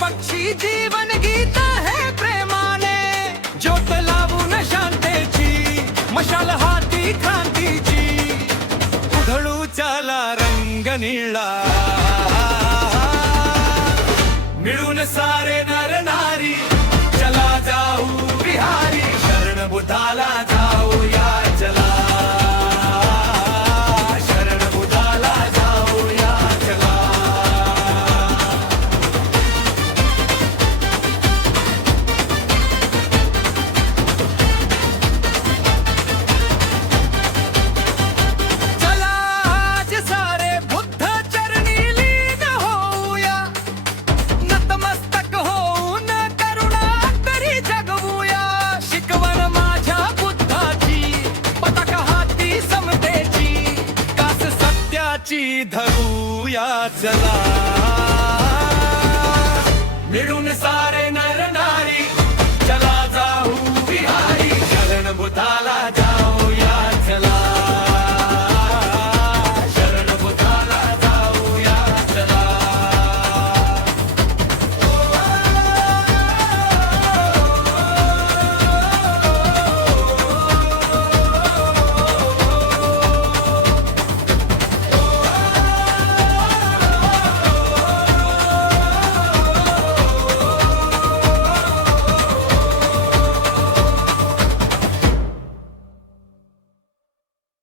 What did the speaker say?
पक्षी जीवन गीत है प्रेमाने, ज्योत लावून शांतेची, मशाल हाती क्रांतीची, उधळू चला रंग निळा, मिळून सारे नर नारी, चला जाऊ विहारी, शरण बुद्धाला जाऊया चला, शरण बुद्धाला जाऊया चला. चला आज सारे बुद्ध चरणी लीन होऊया, नतमस्तक होऊन करुणा तरी जगवूया, शिकवण माझ्या बुद्धाची, पताका हाती समतेची, कास सत्याची धरूया चला, मिळून सारे नर